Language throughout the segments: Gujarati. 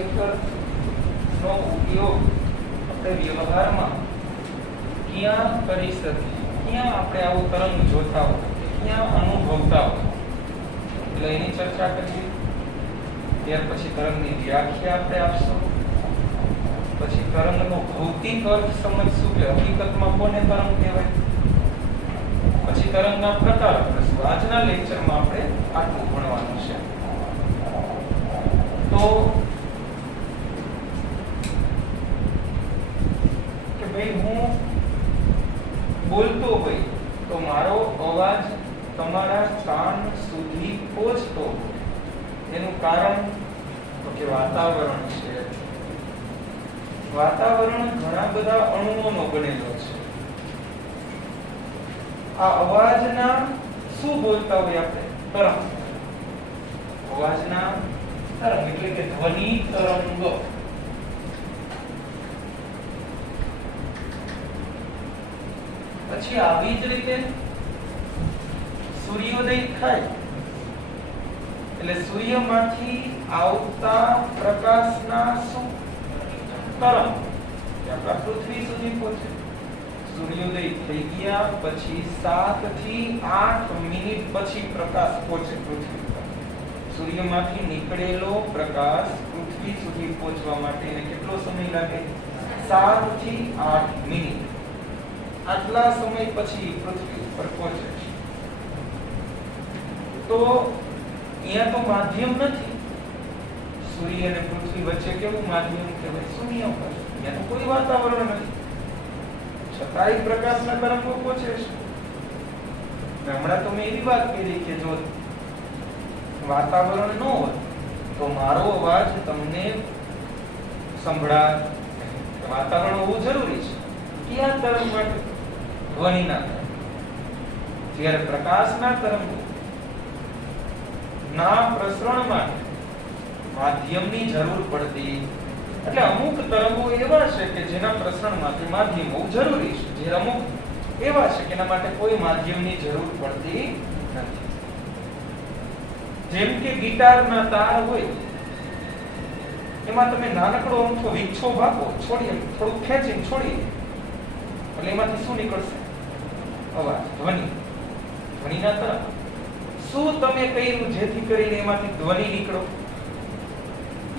ક્ષેત્ર નો ઉપયોગ આપણે વ્યવહારમાં ક્યાં કરી શકીએ, ક્યાં આપણે આવું તરંગ જોતા હોય, ક્યાં અનુભવતા હોય, એટલે એની ચર્ચા કરીએ. ત્યાર પછી તરંગની વ્યાખ્યા આપણે આપશું, પછી તરંગનો ભૌતિક અર્થ સમજશું કે હકીકતમાં કોને તરંગ કહેવાય, પછી તરંગના પ્રકાર આપશું. આજના લેક્ચરમાં આપણે આટલું ભણવાનું છે. તો કે ભાઈ હું બોલતો હોય તો મારો અવાજ તમારા કાન સુધી પહોંચતો હોય, એનું કારણ તો કે વાતાવરણ છે. વાતાવરણ ઘણા બધા અણુઓનો બનેલો છે. આ અવાજના શું બોલતા હોય આપણે? તરંગ. અવાજના તરંગ એટલે કે ધ્વનિ તરંગ. પછી આવી જ રીતે સૂર્યોદય થાય એટલે સૂર્યમાંથી આવતા પ્રકાશના શું તરંગ આપણા પૃથ્વી સુધી પહોંચે. સૂર્યોદય થઈ ગયા પછી 7 થી 8 મિનિટ પછી પ્રકાશ પહોંચે પૃથ્વી પર. સૂર્યમાંથી નીકળેલો પ્રકાશ પૃથ્વી સુધી પહોંચવા માટે એને કેટલો સમય લાગે? 7 થી 8 મિનિટ. આટલા સમય પછી પૃથ્વી પર પહોંચે. તો અહીંયા તો માધ્યમ નથી. સૂર્ય અને પૃથ્વી વચ્ચે કેવું માધ્યમ કહેવાય? શૂન્ય પર. અહીંયા તો કોઈ વાતાવરણ નથી, છતાંય પ્રકાશના તરંગો પહોંચે છે. હમણાં તો મેં એવી વાત કરી કે જો વાતાવરણ ન હોય તો મારો અવાજ તમને સંભળાય. વાતાવરણ હોવું જરૂરી છે. ક્યાં તરંગ માટે? ધ્વનિના તરંગ. જ્યારે પ્રકાશના તરંગો ના પ્રસરણ માટે માધ્યમની જરૂર પડતી. એટલે અમુક તરંગો એવા છે કે જેના પ્રસરણ માટે માધ્યમ હોવું જરૂરી છે, જે અમુક એવા છે કે એના માટે કોઈ માધ્યમની જરૂર પડતી નથી. જેમ કે ગિટારના તાર હોય, એમાં તમે નાનકડો અમથો વિક્ષોભ આપો, છોડીએ થોડું ખેંચીને છોડીએ એટલે એમાંથી શું નીકળશે? અવાજ, ધ્વનિ. ધ્વનિના તરંગ. શું તમે કર્યું જેથી કરીને એમાંથી ધ્વનિ નીકળો?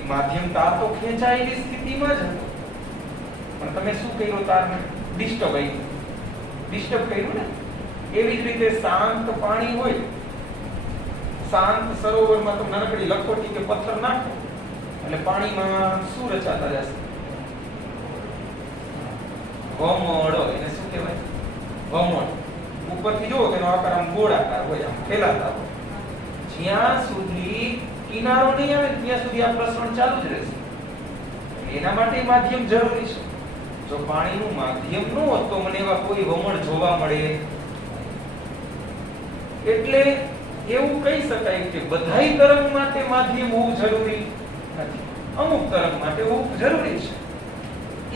માધ્યમ તાર તો ખેંચાયેલી સ્થિતિમાં જ હતો, પણ તમે શું કર્યું? તારને ડિસ્ટર્બ કર્યું ને. એવી જ રીતે શાંત પાણી હોય, શાંત સરોવરમાં તો નાનકડી લખોટી કે પથ્થર નાખો એટલે પાણીમાં શું રચાતા જશે? વમળ. એને શું કહેવાય? વમળ. ઉપરથી જુઓ તેનો આકાર આમ ગોળાકાર હોય, આમ ફેલાતા હોય. જ્યાં સુધી કિનારો નહીં આવે ત્યાં સુધી આ પ્રસરણ ચાલુ જ રહેશે. એના માટે માધ્યમ જરૂરી છે. જો પાણીનું માધ્યમ ન હોત તો મને એવા કોઈ વમળ જોવા મળે. એટલે એવું કહી શકાય કે બધાય તરંગ માટે માધ્યમ હોવું જરૂરી નથી, અમુક તરંગ માટે હોવું જરૂરી છે.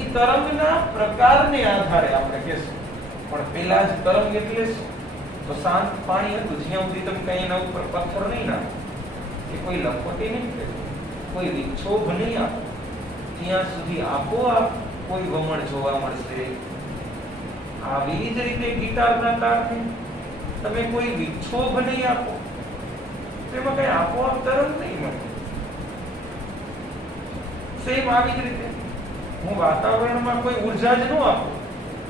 એ તરંગના પ્રકારને આધારે આપણે કહેશું. પણ પેલા જ તરંગ એટલે શું? તો શાંત પાણી હતું, જ્યાં સુધી તમે કઈ એના ઉપર પથ્થર નહીં નાખો કે કોઈ લખોટી નહીં કરે, કોઈ વિક્ષોભ નહીં આપો, ત્યાં સુધી આપોઆપ કોઈ વમળ જોવા મળશે. આવી જ રીતે ગિટારના તારને તમે કોઈ વિક્ષોભ નહીં આપો તો એમાં કઈ આપોઆપ તરંગ નહીં મળે. સેમ આવી જ રીતે હું વાતાવરણમાં કોઈ ઉર્જા જ ન આપું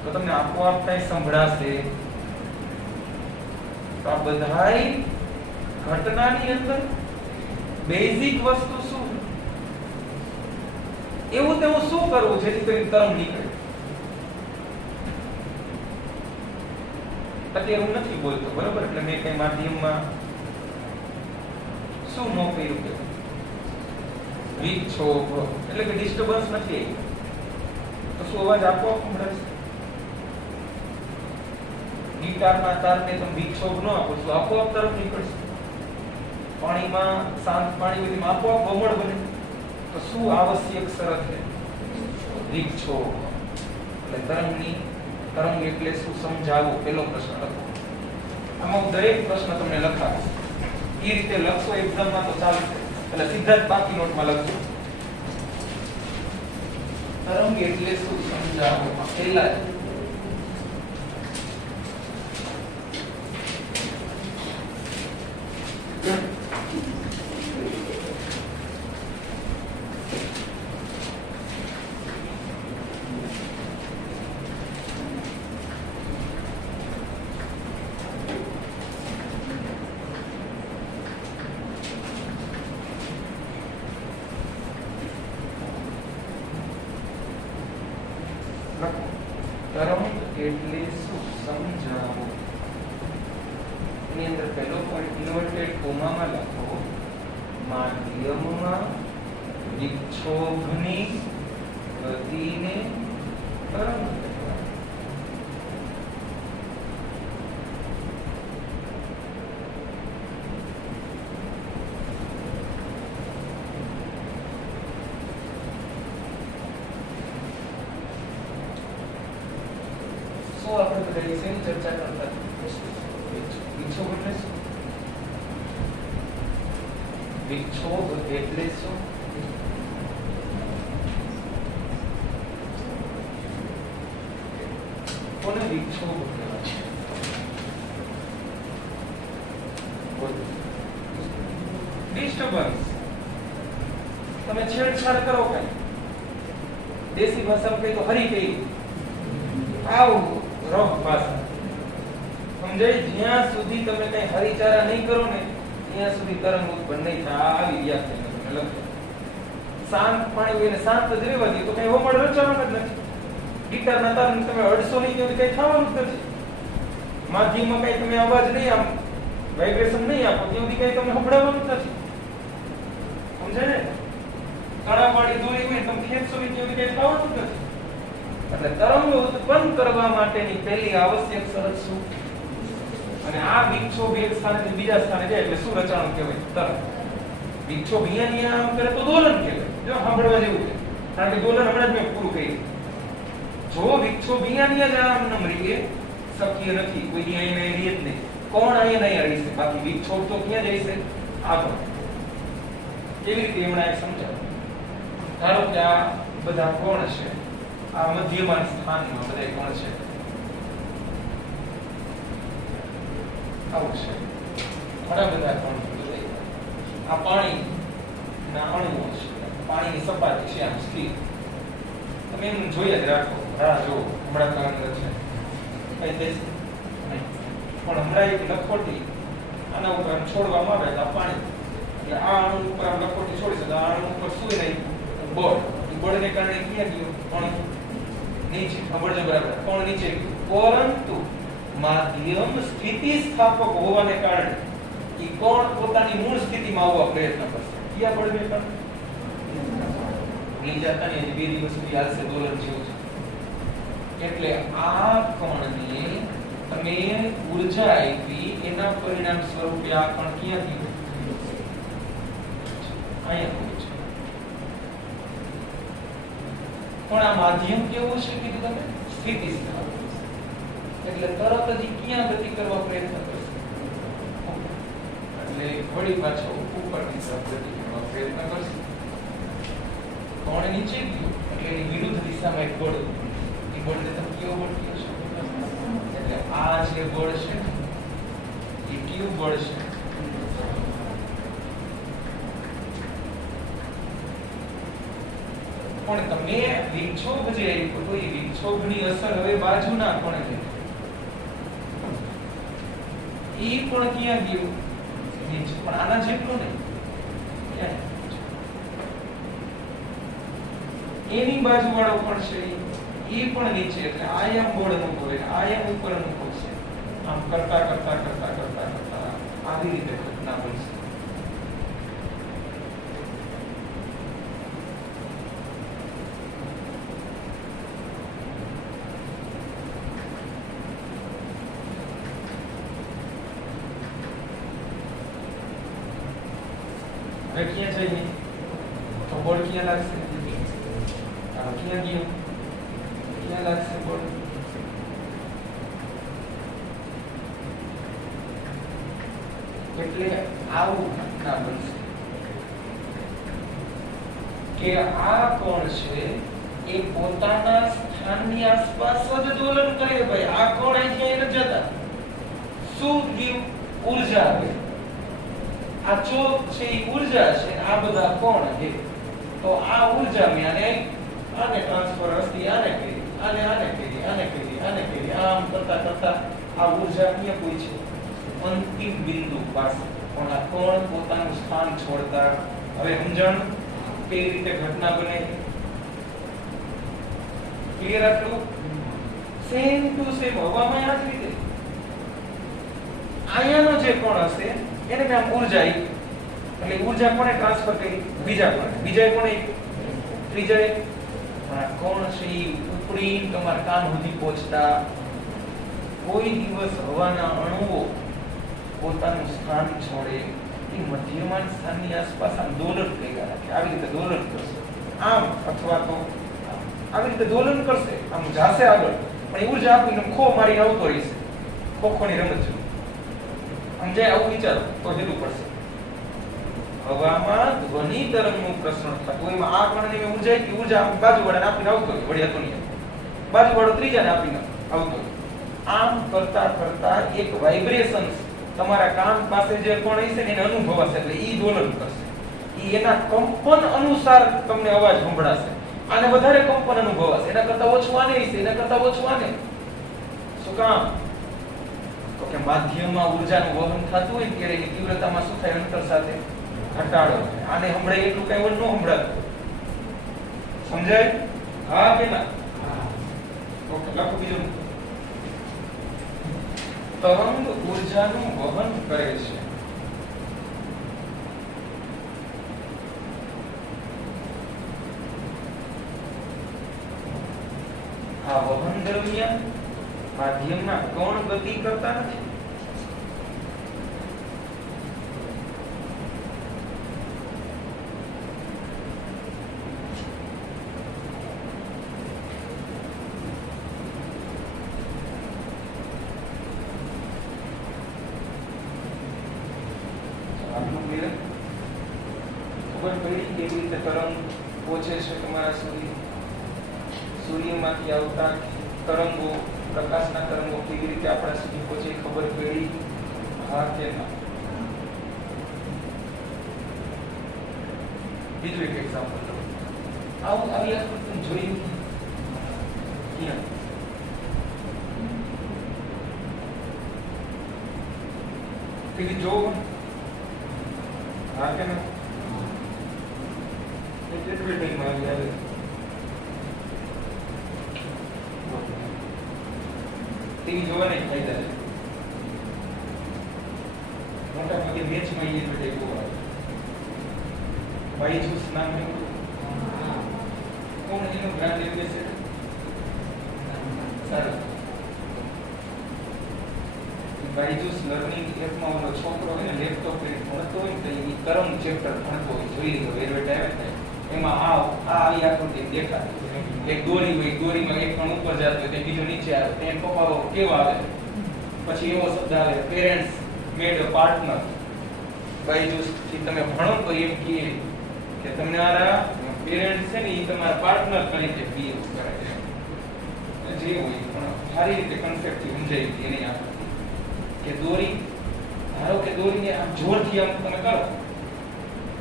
તો તમને આપોઆપ કઈ સંભળાશે. તો આ બધાય ઘટનાની અંદર બેઝિક વસ્તુ શું? એવું તેવું શું કરવું જેથી કરીને તરંગ નીકળે? અત્યારે હું નથી બોલતો, બરોબર? એટલે મેં કઈ માધ્યમમાં શું ન કર્યું કે વિક્ષોભ એટલે કે ડિસ્ટર્બન્સ નથી, તો શું અવાજ આપોઆપ સંભળાશે? ગિટારના તારને તમે વિક્ષોભ ન આપો તો આપોઆપ તરફ નીકળશે. પાણીમાં શાંત પાણી હોય તેમાં આપોઆપ વમળ બને. તો શું આવશ્યક શરત છે? વિક્ષોભ. એટલે તરંગ એટલે શું સમજાવવું? પેલો પ્રશ્ન લખો. આમાં દરેક પ્રશ્ન તમને લખાશે. એ રીતે લખશો એક્ઝામમાં તો ચાલશે. એટલે સીધા જ બાકી નોટમાં લખજો. તરંગ એટલે શું સમજાવો પહેલા તરંગ એટલે શું સમજાવો એની અંદર પહેલો પોઈન્ટ ઇન્વર્ટેડ કોમામાં લખો માધ્યમમાં વિક્ષોભની ગતિને તરંગ કહેવાય. તો આપણે બધા વિષયની ચર્ચા કરતા વિક્ષોભ એટલે શું? વિક્ષોભ એટલે શું? કોને વિક્ષોભ કહેવાય? ડિસ્ટર્બન્સ. તમે છેડછાડ કરો કઈ દેશી ભાષામાં કઈ તો હરી કઈ આવું રફ ભાષા સમજાય. જ્યાં સુધી તમે કઈ હરિચારા નહીં કરો ને ત્યાં સુધી તરંગ ઉત્પન્ન નહીં થાય. આવી વ્યાખ્યા તમે લખો. શાંત પાણી હોય ને શાંત જ રહેવા દે તો કઈ હોમળ રચવાનું જ નથી. ગિટારના તાર તમે અડસો નહીં તો કઈ થવાનું જ નથી. માધ્યમમાં કઈ તમે અવાજ નહીં આમ વાઇબ્રેશન નહીં આપો ત્યાં સુધી કઈ તમે સંભળાવવાનું જ નથી. સમજાય ને? કાળા પાણી દોરી હોય તમે ખેંચશો નહીં ત્યાં સુધી કઈ થવાનું જ નથી. એટલે તરંગ ઉત્પન્ન કરવા માટેની પહેલી આવશ્યક શરત શું? અને આ વિક્ષોભ એક સ્થાનેથી બીજા સ્થાને જાય એટલે શું રચાણું કહેવાય? તરંગ. વિક્ષોભ અહીંયા કરે તો દોલન કહેવાય. જો સાંભળવા જેવું છે કારણ કે દોલન હમણાં જ મેં પૂરું કર્યું. જો વિક્ષોભ અહીંયા જ આમ નમ રહીએ શક્ય નથી. કોઈ અહીંયા રહીએ જ નહીં. કોણ અહીંયા નહીં રહી છે? બાકી વિક્ષોભ તો ક્યાં જાય છે? આગળ. કેવી રીતે એમણે સમજાવ્યું? ધારો કે આ બધા કોણ છે? આ મધ્યમાં સ્થાનમાં બધા કોણ છે? આવું છે. ઘણા બધા કોણ છે. આ પાણી ના અણુઓ છે. પાણીની સપાટી છે આમ સ્થિર. તમે એમ જોઈ જ રાખો. રાહ જો હમણાં તો અંદર છે કઈ દેશ નહીં. પણ હમણાં એક લખોટી આના ઉપર આમ છોડવામાં આવે તો આ પાણી એટલે આ અણુ ઉપર આમ લખોટી છોડી છે તો આ અણુ ઉપર શું નહીં? બળ. એ બળને કારણે ક્યાં ગયું? પાણી નીચે. ખબર છે બરાબર? કોણ નીચે ગયું? પરંતુ માધ્યમ સ્થિતિસ્થાપક હોવાને કારણે એ કોણ પોતાની મૂળ સ્થિતિમાં આવવા પ્રયત્ન કરશે. ક્યાં બળને કારણે નહીં જતા ને બે દિવસ સુધી હાલશે દોલન જેવું છે. એટલે આ કણને તમે ઊર્જા આપી એના પરિણામ સ્વરૂપે આ કણ ક્યાં ગયું? અહીંયા છે. પણ આ માધ્યમ કેવું છે કીધું તમે? સ્થિતિસ્થાપક. એટલે તરત જ ક્યાં ગતિ કરવા પ્રયત્ન કરશે? એટલે વળી પાછો ઉપરની તરફ ગતિ કરવા પ્રયત્ન કરશે. કોણ નીચે ગયું એટલે એની વિરુદ્ધ દિશામાં એક બળ. એ બળને તમે કેવો બળ કહો છો? એટલે આ જે બળ છે એ કેવું બળ છે? પણ તમે વિક્ષોભ જે આપ્યો તો એ વિક્ષોભની અસર હવે બાજુના કોણે થઈ? ઈ પણ ક્યાં ગયું? નીચે. પણ આના જેટલું નહીં. ક્યાં? એની બાજુ વાળો પણ છે એ પણ નીચે. એટલે આયામ બળ અનુભવ એટલે આયામ ઉપર અનુભવ છે. આમ કરતા કરતા કરતા કરતા કરતા આવી રીતે ઘટના બનશે. હવે ક્યાં જઈએ તો બળ ક્યાં લાગશે? ક્યાં ગયો? ક્યાં લાગશે બળ? એટલે આવું ઘટના બનશે કે આ કોણ છે એ પોતાના સ્થાનની આસપાસ જ દોલન કરે ભાઈ. આ કોણ અહીંથી અહીં નથી જતા. શું ગીવ ઊર્જા આવે. આ ચોક છે એ ઊર્જા છે. આ બધા કોણ છે. તો આ ઊર્જા મેં આને ટ્રાન્સફર હસ્તી આને કરી, આને કરી, આને કરી, આને કરી, આમ કરતા કરતા આ ઊર્જા ક્યાં કોઈ છે અંતિમ બિંદુ પાસે. પણ આ કોણ પોતાનું સ્થાન છોડતા. હવે સમજણ કેવી રીતે ઘટના બને. ક્લિયર આટલું? સેમ ટુ સેમ હવામાં આ જ રીતે આયાનો જે કોણ હશે એને મેં આમ ઊર્જા આપી. એટલે ઊર્જા કોને ટ્રાન્સફર કરી? બીજા કોને. બીજા કોને? ત્રીજા. આ કોણ છે ઉપડી તમારા કાન સુધી પહોંચતા. કોઈ દિવસ હવાના અણુઓ પોતાનું સ્થાન છોડે એ મધ્યમાન સ્થાનની આસપાસ આમ દોલન કર્યા રાખે. આવી રીતે દોલન કરશે આમ અથવા તો આવી રીતે દોલન કરશે. આમ જાશે આગળ પણ એ ઊર્જા આપીને ખો મારીને આવતો રહેશે. ખોખોની રમત છે. સમજાય? આવું વિચારો તો હેલું પડશે. હવામાં ધ્વનિ તરંગનું પ્રસરણ થતું એમાં આ કણની મેં ઊર્જા આપી. ઊર્જા બાજુવાળાને આપીને આવતો હોય. વળી હતો નહીં. બાજુવાળો ત્રીજાને આપીને આવતો હોય. આમ કરતા કરતા એક વાઇબ્રેશન તમારા કાન પાસે જે કોણ હશે ને એને અનુભવાશે. એટલે ઈ દોલન કરશે. ઈ એના કંપન અનુસાર તમને અવાજ સંભળાશે. આને વધારે કંપન અનુભવાશે. એના કરતા ઓછું આને હશે, એના કરતા ઓછું આને. શું કામ? તો કે માધ્યમમાં ઊર્જાનું વહન થતું હોય ત્યારે એની તીવ્રતામાં શું થાય? અંતર સાથે ઘટાડો. આને સંભળાય એટલું કઈ ન સંભળાતું. સમજાય? હા કે ના? ઓકે, લખો બીજું. તરંગ ઊર્જાનું વહન કરે છે. આ વહન દરમિયાન માધ્યમના કણ ગતિ કરતા નથી. ખબર પડી કેવી રીતે તરંગ પહોંચે છે તમારા સુધી? સૂર્યમાંથી આવતા તરંગો, પ્રકાશના તરંગો કેવી રીતે આપણા સુધી પહોંચે ખબર પડી? હા કે ના? બીજું એક એક્ઝામ્પલ લો. આવું આવી આકૃતિ જોયું ક્યાં? ટીવી જોવો? હા કે ના? કેટલી ટાઈમ આવી આવે? ટીવી જોવાને ફાયદા છે. મોટા ભાગે મેચમાં એ બધે બહુ આવે. બાયજૂસ નામ કોણ એનું બ્રાન્ડ એવું છે? સારું. બાયજૂસ લર્નિંગ એપમાં ઓલો છોકરો હોય ને લેપટોપ પર ભણતો હોય તો એ કરમ ચેપ્ટર ભણતો હોય. જોઈ લીધો એડવર્ટાઇઝ આવે એમાં આ આવી આકૃતિ દેખાય. એક દોરી હોય, દોરીમાં એક કણ ઉપર જતો હોય, તે બીજો નીચે આવે. તે પપ્પાઓ કેવા આવે? પછી એવો શબ્દ આવે પેરેન્ટ્સ મેડ અ પાર્ટનર. બાયજૂસ થી તમે ભણો તો એમ કે તમને આ પેરેન્ટ્સ છે ને એ તમારા પાર્ટનર તરીકે બિહેવ કરે છે. જે હોય પણ સારી રીતે કન્સેપ્ટ થી સમજાય એની આ કે દોરી, ધારો કે દોરીને આમ જોરથી આમ તમે કરો.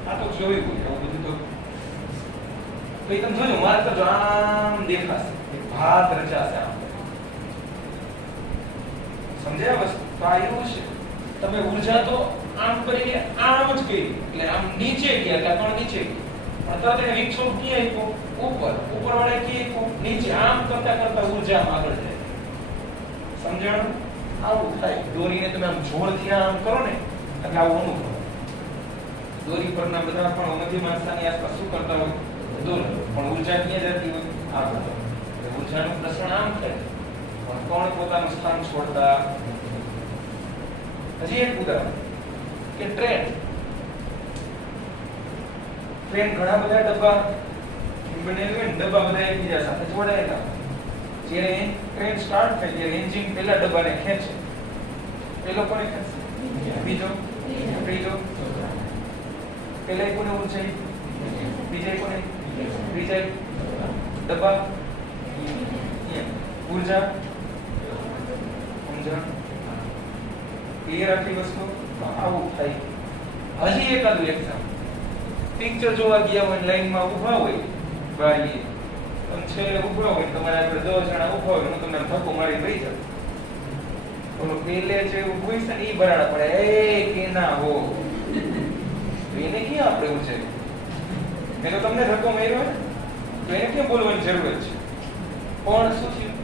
આ તો જોયું હોય આવું બધું. તો તમે જોજો મારે તો આમ દેખાશે, ભાત રચાશે આમ. સમજાય વસ્તુ? તો આ એવું છે. તમે ઊર્જા તો આમ કરીને આમ જ કરી એટલે આમ નીચે ગયા એટલે પણ નીચે પણ તરત એને વિક્ષોભ ક્યાં આપ્યો? ઉપર. ઉપર વાળા ક્યાં આપ્યો? નીચે. આમ કરતા કરતા ઊર્જા આગળ જાય. સમજણ? આવું થાય. દોરીને તમે આમ જોરથી આમ કરો ને એટલે આવું અનુભવ. દોરી પરના બધા પણ મધ્યમાં સ્થાનની આસપાસ શું કરતા હોય? દોલન. પણ ઊર્જા ક્યાં જતી હોય? આગળ. ઊર્જાનું પ્રસરણ આમ થાય પણ કોણ પોતાનું સ્થાન છોડતા? હજી એક ઉદાહરણ કે ટ્રેન ઘણા બધા ડબ્બા બનેલું હોય ને, ડબ્બા બધા એકબીજા સાથે જોડાયેલા. જ્યારે ટ્રેન સ્ટાર્ટ થાય ત્યારે એન્જિન પહેલા ડબ્બાને ખેંચે. પેલો કોને ખેંચે? બીજો, ત્રીજો. પહેલા કોને ઊંચાઈ? બીજા કોને? ત્રીજા. દબાવ ઊર્જા સમજણ ક્લિયર આટલી વસ્તુ આવું થાય હજી એકાદું એક્ઝામ પિક્ચર જોવા ગયા હોય લાઈનમાં ઊભા હોય બારીએ તમે છેલ્લે ઊભા હોય તમારે આગળ 10 જણા ઊભા હોય હું તમને ધક્કો મારી લઈ જાઉં ઓલો પેલે જે ઊભું છે ને ઈ બરાડા પડે એ કે ના હો એને ક્યાં આપણે ઉછે મેં તો તમને ધક્કો માર્યો તો એને ક્યાં બોલવાની જરૂર છે કોણ શું થયું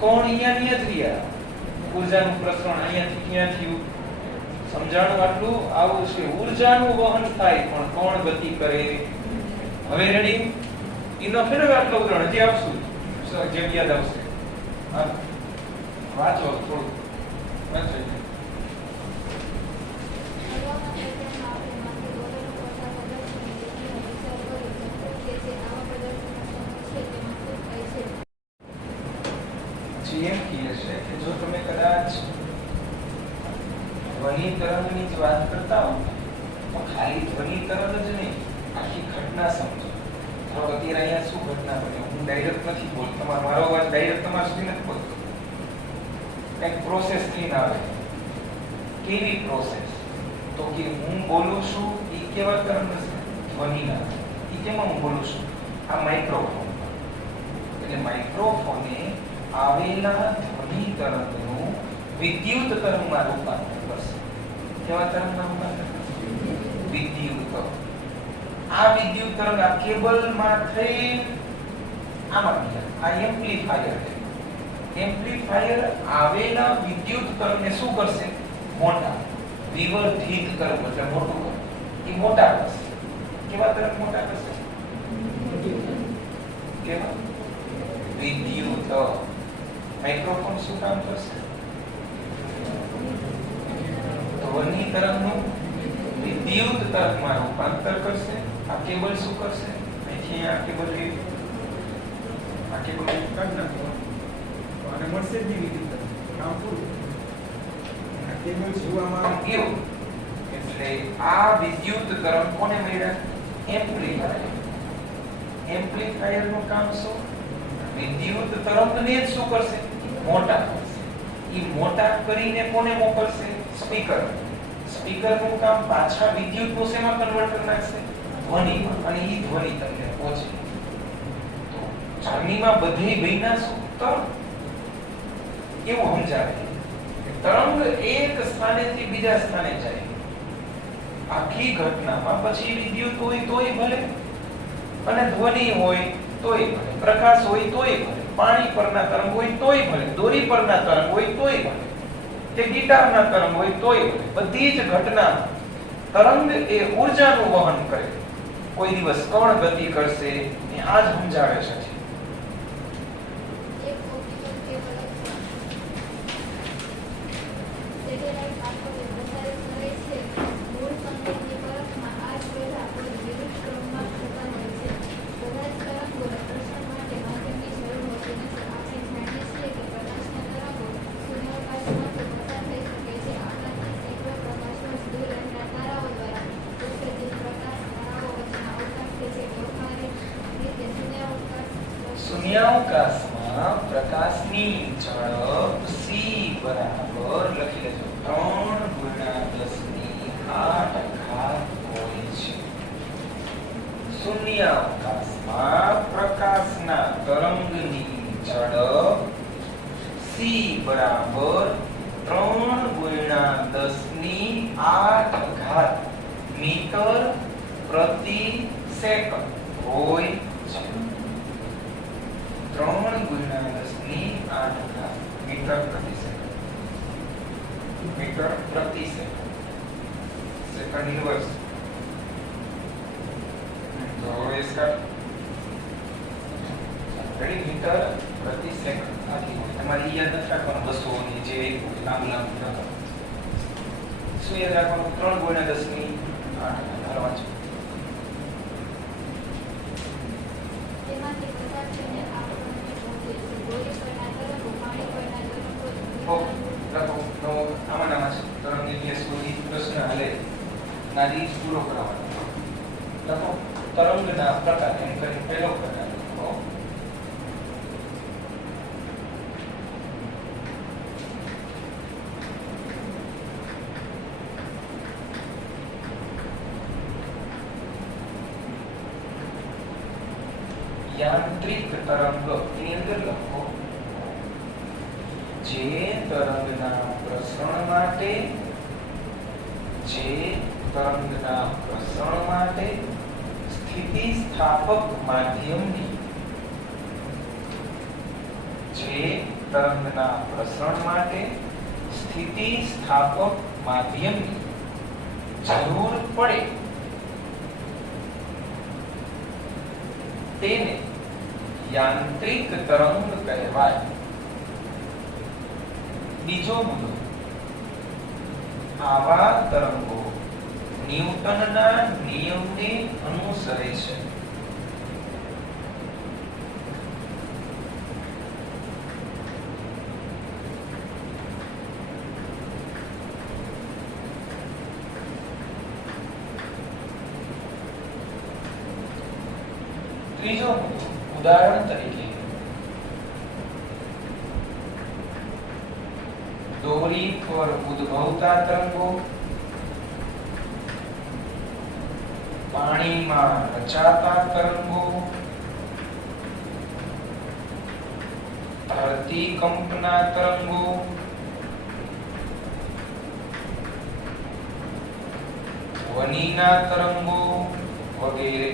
કોણ અહીંયા જ રહ્યા ઊર્જાનું પ્રસરણ અહીંયાથી ક્યાં થયું સમજાણું આટલું આવું છે ઊર્જાનું વહન થાય પણ કોણ ગતિ કરે હવે રેડી ઇનો ફેર આટલું ઉદાહરણ હજી આપશું જેમ યાદ આવશે હા વાંચો થોડું વાંચો એમ કહે છે કે જો તમે કદાચ ધ્વનિ તરંગની જ વાત કરતા હો તો ખાલી ધ્વનિ તરંગ જ નહીં આખી ઘટના સમજો ધારો અત્યારે અહીંયા શું ઘટના બની હું ડાયરેક્ટ નથી બોલતો મારો અવાજ ડાયરેક્ટ તમારા સુધી નથી બોલતો કંઈક પ્રોસેસ થી આવે કેવી પ્રોસેસ તો કે હું બોલું છું એ કેવા તરંગ છે ધ્વનિના એ કેમાં હું બોલું છું આ માઇક્રોફોન એટલે માઇક્રોફોને આવેલા ધ્વનિ તરંગનું વિદ્યુત તરંગમાં રૂપાંતર કરશે કેવા તરંગમાં રૂપાંતર કરશે વિદ્યુત આ વિદ્યુત તરંગ આ કેબલમાં થઈ આમાં આ એમ્પ્લીફાયર છે એમ્પ્લીફાયર આવેલા વિદ્યુત તરંગને શું કરશે મોટા વિવર્ધિત કરવું એટલે મોટું કરવું એ મોટા કરશે કેવા તરંગ મોટા કરશે કેવા વિદ્યુત માઇક્રોફોન શું કામ કરશે ધ્વનિ તરંગનું વિદ્યુત તરંગમાં રૂપાંતર કરશે આ કેબલ શું કરશે અહીંથી આ કેબલ કાઢ નાખો અને મળશે જ વિદ્યુત તરંગ કામ પૂરું આ કેબલ જોવામાં ગયો એટલે આ વિદ્યુત તરંગ કોને મળ્યા એમ્પ્લીફાયર નું કામ શું વિદ્યુત તરંગને જ શું કરશે મોટા કરશે ઈ મોટા કરીને કોને મોકલશે સ્પીકર નું કામ પાછા વિદ્યુત નું શેમાં કન્વર્ટ કરી નાખશે ધ્વનિમાં અને ઈ ધ્વનિ તમને પહોંચે તો ધ્વનિમાં બધી ભેગા શું તરંગ એવું સમજાવે તરંગ એક સ્થાનેથી બીજા સ્થાને જાય આખી ઘટનામાં પછી વિદ્યુત હોય તોય ભલે અને ધ્વનિ હોય તોય ભલે પ્રકાશ હોય તોય ભલે પાણી પરના તરંગ હોય તોય ભલે દોરી પરના તરંગ હોય તોય ભલે કે ગિટારના તરંગ હોય તોય ભલે બધી જ ઘટના તરંગ એ ઊર્જાનું વહન કરે કોઈ દિવસ કોણ ગતિ કરશે એ આ જ સમજાવે છે શૂન્યાવકાશમાં પ્રકાશની ઝડપ c બરાબર લખી લેજો 3 × 10⁸ હોય છે શૂન્યાવકાશમાં પ્રકાશના તરંગની ઝડપ c બરાબર 3 × 10⁸ મીટર પ્રતિ સેકન્ડ હોય છે 3 × 10⁸ મીટર પ્રતિ સેકન્ડ મીટર પ્રતિ સેકન્ડ સેકન્ડ ઇન્વર્સ તો इसका રેડી મીટર પ્રતિ સેકન્ડ આથી તમારી યાદ નથી રાખવાનું 200 ની જે લાંબુ લખો શું યાદ રાખવાનું 3 × 10⁸ હાલો વાંચો નારી પૂરો કરવાનો લખો તરંગના પ્રકાર એમ કરીને પહેલો પ્રકાર યાંત્રિક તરંગ ની અંદર લખો જે તરંગના પ્રસરણ માટે સ્થિતિસ્થાપક માધ્યમની જરૂર પડે તેને યાંત્રિક તરંગ કહેવાય. બીજો મુદ્દો, આવા તરંગો ન્યૂટનના નિયમને અનુસરે છે. ત્રીજો મુદ્દો, ઉદાહરણ તરીકે દોરી પર ઉદ્ભવતા તરંગો, પાણીમાં રચાતા તરંગો, ધરતીકંપના તરંગો, ધ્વનિના તરંગો વગેરે.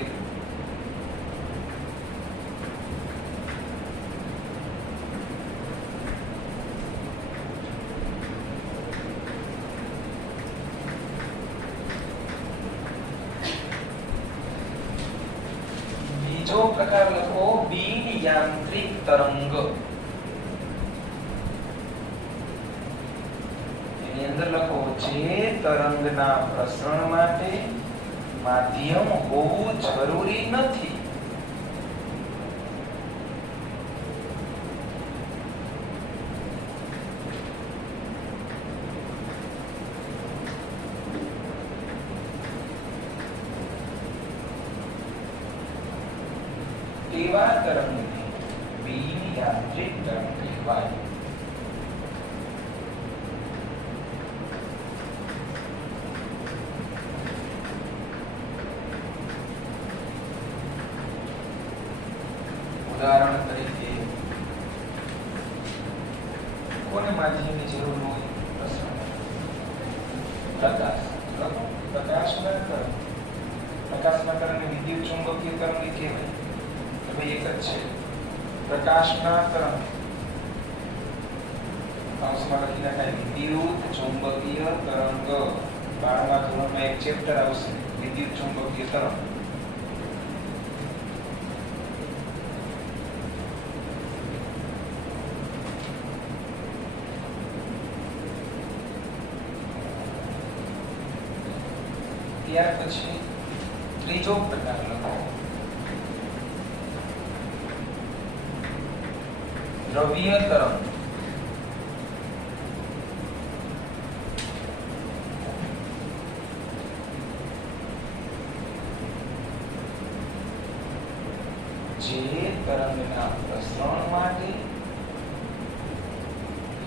બીજો પ્રકાર લખો બિન યાંત્રિક તરંગ. એની અંદર લખો જે તરંગના પ્રસરણ માટે માધ્યમ હોવું જરૂરી નથી. તેવા તરંગને બિન યાંત્રિક તરંગ કહેવાય. ઉદાહરણ તરીકે કોને માધ્યમની જરૂર હોય? પ્રકાશ. પ્રકાશના તરંગ, પ્રકાશના તરંગને વિદ્યુત ચુંબકીય તરંગ કહેવાય. ભાઈ એક જ છે. પ્રકાશના તરંગ કૌંસમાં લખી નખાય વિદ્યુત ચુંબકીય તરંગ. 12મા ધોરણમાં એક ચેપ્ટર આવશે વિદ્યુત ચુંબકીય તરંગ. ત્યાર પછી ત્રીજો પ્રકાર લખો દ્રવ્ય તરંગ. જે તરંગના પ્રસરણ માટે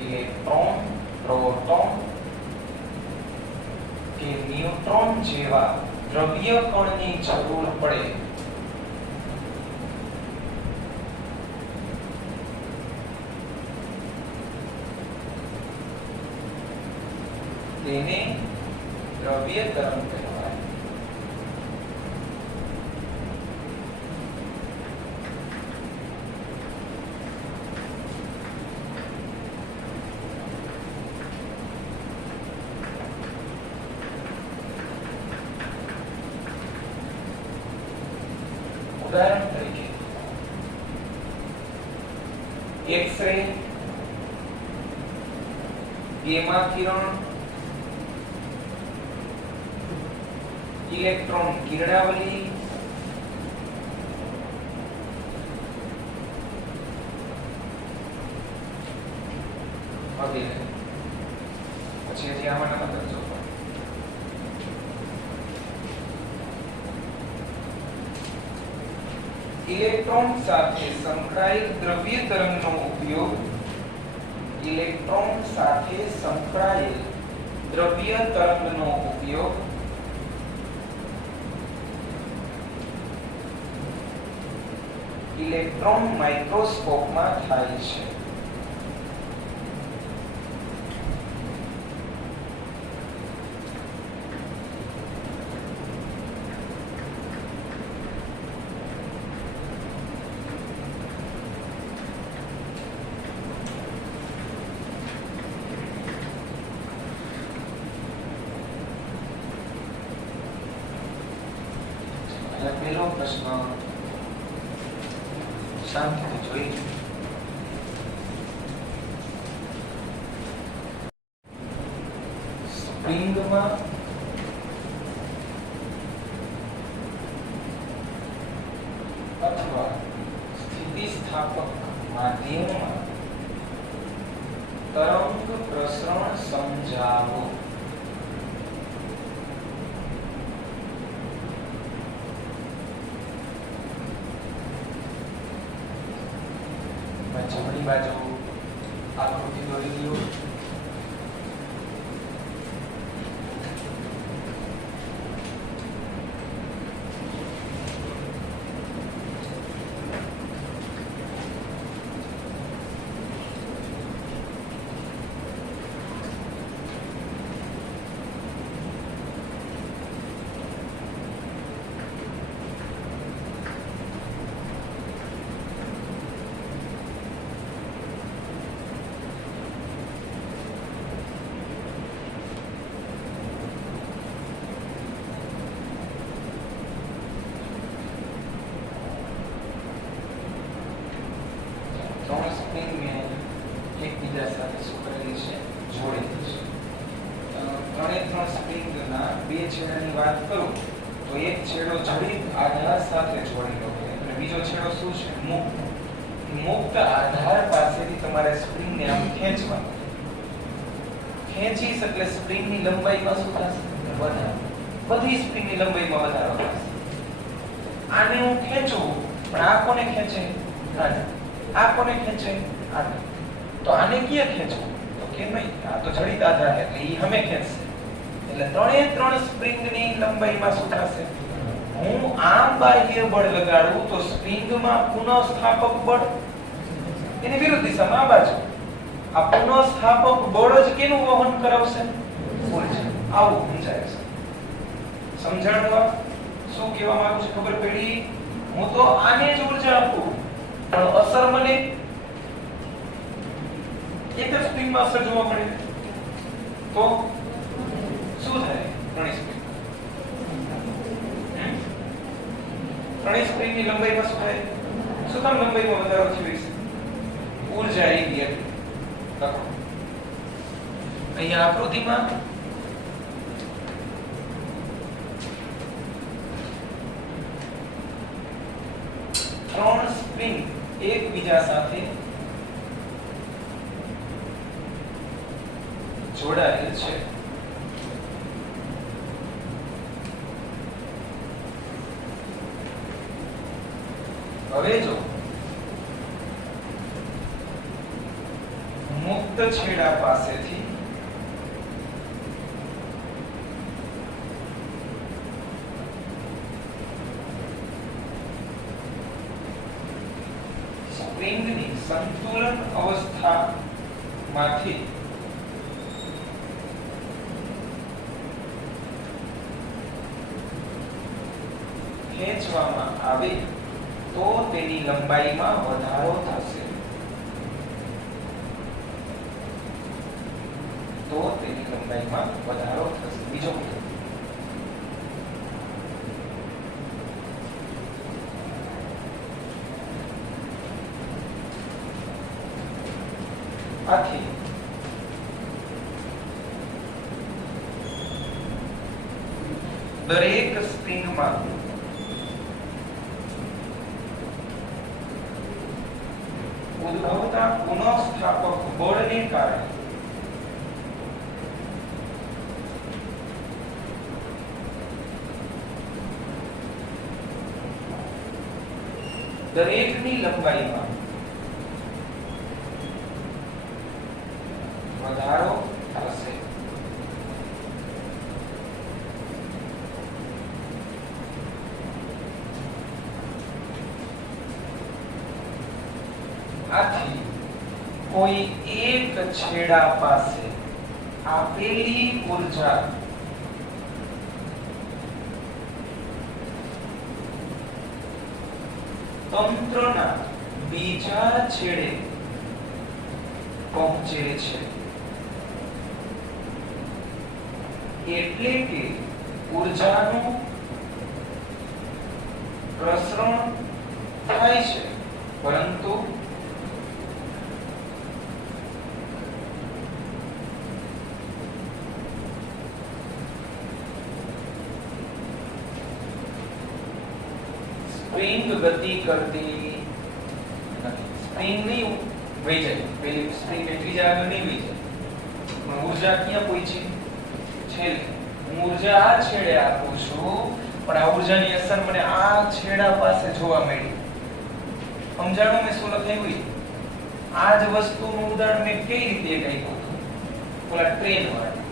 ઇલેક્ટ્રોન, પ્રોટોન કે ન્યુટ્રોન જેવા દ્રવ્ય કણની જરૂર પડે. તેને દ્રવ્ય તરંગ કહેવાય. ઉદાહરણ તરીકે એક્સ-રે, ગેમા કિરણ, ઇલેક્ટ્રોન કિરણાવલી, વગેરે. પછી હજી આમાં નંબર કરજો. ઇલેક્ટ્રોન સાથે સંકળાયેલ દ્રવ્ય તરંગનો ઉપયોગ ઇલેક્ટ્રોન સાથે સંકળાયેલ દ્રવ્ય તરંગનો ઉપયોગ ઇલેક્ટ્રોન માઇક્રોસ્કોપમાં થાય છે. પહેલો પ્રશ્ન શાંતિથી જોઈએ. સ્પ્રિંગમાં અથવા સ્થિતિસ્થાપક માધ્યમમાં તરંગ પ્રસરણ સમજાવો. જમણી બાજુ આકૃતિ દોરી લો. એકબીજા સાથે શું કરેલી છે? જોડેલી છે. ત્રણે ત્રણ સ્પ્રિંગના બે છેડાની વાત કરું તો એક છેડો જડિત આધાર સાથે જોડેલો છે અને બીજો છેડો શું છે? મુક્ત. મુક્ત આધાર પાસેથી તમારે સ્પ્રિંગને આમ ખેંચવાનું. ખેંચીશ એટલે સ્પ્રિંગની લંબાઈમાં શું થશે? વધારો. બધી સ્પ્રિંગની લંબાઈમાં વધારો થશે. આને હું ખેંચું પણ આ કોને ખેંચે? આને. આ કોને ખેંચે? આને. તો આને ક્યાં ખેંચવું? તો કે નહીં, આ તો જડિત આધાર એટલે ઈ હમે ખેંચશે. એટલે ત્રણે ત્રણ સ્પ્રિંગની લંબાઈમાં શું થશે? હું આમ બાહ્ય બળ લગાડું તો સ્પ્રિંગમાં પુનઃસ્થાપક બળ એની વિરુદ્ધ દિશામાં આ બાજુ. આ પુનઃસ્થાપક બળ જ કેનું વહન કરાવશે? ઉર્જા. આવું સમજાય છે. સમજણમાં શું કહેવા માંગુ છું ખબર પડી? હું તો આને જ ઉર્જા આપું પણ અસર મને એક જ સ્પ્રિંગમાં અસર જોવા મળે તો શું થાય? ત્રણેય સ્પ્રિંગની લંબાઈમાં શું થાય? શું કામ લંબાઈમાં વધારો થયો છે? ઊર્જા આવી ગઈ. લખો અહીંયા આકૃતિમાં ત્રણ સ્પ્રિંગ એકબીજા સાથે જોડાયેલ છે. હવે જો મુક્ત છેડા પાસેથી સ્પ્રિંગની સંતુલન અવસ્થામાંથી ખેંચવામાં આવે તો તેની લંબાઈમાં વધારો થશે. તો તેની લંબાઈમાં વધારો થશે. બીજો આથી દરેક સ્પ્રિંગમાં ઉદ્ભવતા પુનઃસ્થાપક બળને કારણે દરેકની લંબાઈમાં વધારો થશે. આથી કોઈ એક છેડા પાસે આપેલી ઊર્જા તંત્રના બીજા છેડે પહોંચે છે, એટલે કે ઊર્જાનું પ્રસરણ થાય છે, પરંતુ સ્પ્રિંગ ગતિ કરતી નથી. સ્પ્રિંગ નહીં વહી જાય, પેલી સ્પ્રિંગ બીજા આગળ નહીં વહી જાય, પણ ઊર્જા ક્યાં પહોંચી? છેલ્લે. હું ઊર્જા આ છેડે આપું છું, પણ આ ઊર્જાની અસર મને આ છેડા પાસે જોવા મળી. સમજાણું મેં શું લખાયું? આ જ વસ્તુનું ઉદાહરણ મેં કઈ રીતે આપ્યું હતું? ઓલા ટ્રેન વાળા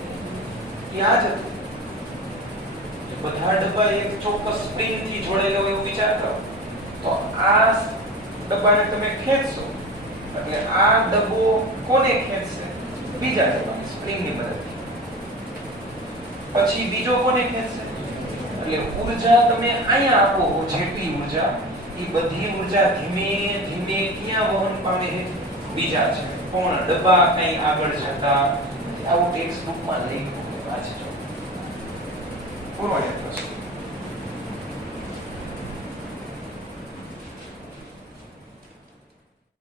ત્યાં જ હતું. બધા ડબ્બા એક ચોક્કસ સ્પ્રિંગ થી જોડેલા હોય એવું વિચાર કરો. તો આ ડબ્બાને તમે ખેંચશો એટલે આ ડબ્બો કોને ખેંચશે? બીજા ડબ્બાને, સ્પ્રિંગની મદદથી. પછી બીજો કોને ખેંચશે? એટલે ઊર્જા તમે અહીંયા આપો, જેટલી ઊર્જા, એ બધી ઊર્જા ધીમે ધીમે ક્યાં વહન પામે છે? બીજા છે. પણ ડબ્બા કઈ આગળ જતા આવું ટેક્સ્ટ બુકમાં લખ્યું વાંચજો. પૂર્ણ